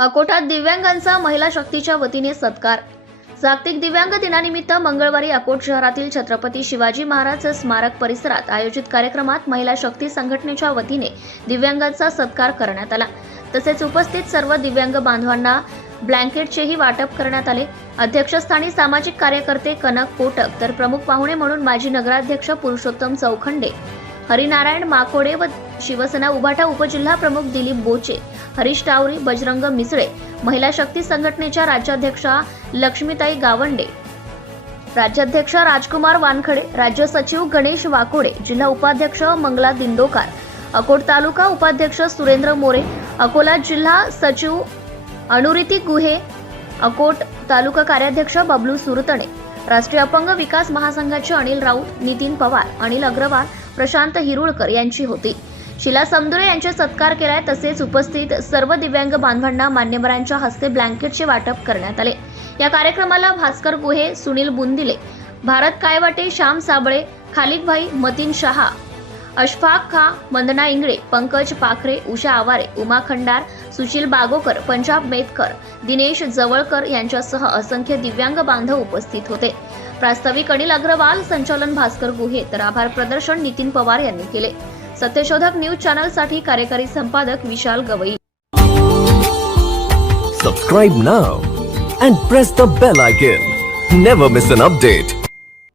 अकोटात दिव्यांगांचा महिला शक्तीच्या वतीने सत्कार। जागतिक दिव्यांग दिनानिमित्त मंगळवारी अकोट शहरातील छत्रपती शिवाजी महाराज स्मारक परिसरात आयोजित कार्यक्रमात महिला शक्ती संघटनेच्या वतीने दिव्यांगांचा सत्कार करण्यात आला। तसेच उपस्थित सर्व दिव्यांग बांधवांना ब्लँकेटचेही वाटप करण्यात आले। अध्यक्षस्थानी सामाजिक कार्यकर्ते कनक कोटक तर प्रमुख पाहुणे म्हणून माजी नगराध्यक्ष पुरुषोत्तम चौखंडे, हरिनारायण माकोडे व शिवसेना उभाटा उपजिल्हा प्रमुख दिलीप बोचे, हरीश टावरी, बजरंग मिसळे, महिला शक्ती संघटनेच्या राज्याध्यक्षा लक्ष्मीताई गावंडे, राज्याध्यक्ष राजकुमार वानखडे, राज्य सचिव गणेश वाकोडे, जिल्हा उपाध्यक्ष मंगला दिंडोकार, अकोट तालुका उपाध्यक्ष सुरेंद्र मोरे, अकोला जिल्हा सचिव अनुरिती गुहे, अकोट तालुका कार्याध्यक्ष बबलू सुरतणे, राष्ट्रीय अपंग विकास महासंघाचे अनिल राऊत, नितीन पवार, अनिल अग्रवाल, प्रशांत हिरुळकर यांची होती। शिला समदुरे यांचे सत्कार केलाय। तसेच उपस्थित सर्व दिव्यांग बांधवांना मान्यवरांच्या हस्ते ब्लँकेटचे वाटप करण्यात आले। या कार्यक्रमाला भास्कर गुहे, सुनील बुंदिले, भारत कायवाटे, श्याम साबळे, खालिद भाई, मतीन शहा, अशफाक खा, वंदना इंगळे, पंकज पाखरे, उषा आवारे, उमा खंडार, सुशील बागोकर, पंजाब मेतकर, दिनेश जवळकर यांच्यासह असंख्य दिव्यांग बांधव उपस्थित होते। प्रास्ताविक अनिल अग्रवाल, संचालन भास्कर गुहे तर आभार प्रदर्शन नितीन पवार यांनी केले। सत्यशोधक न्यूज चॅनल साठी कार्यकारी संपादक विशाल Gavai. Subscribe now and press the bell icon. Never miss an update.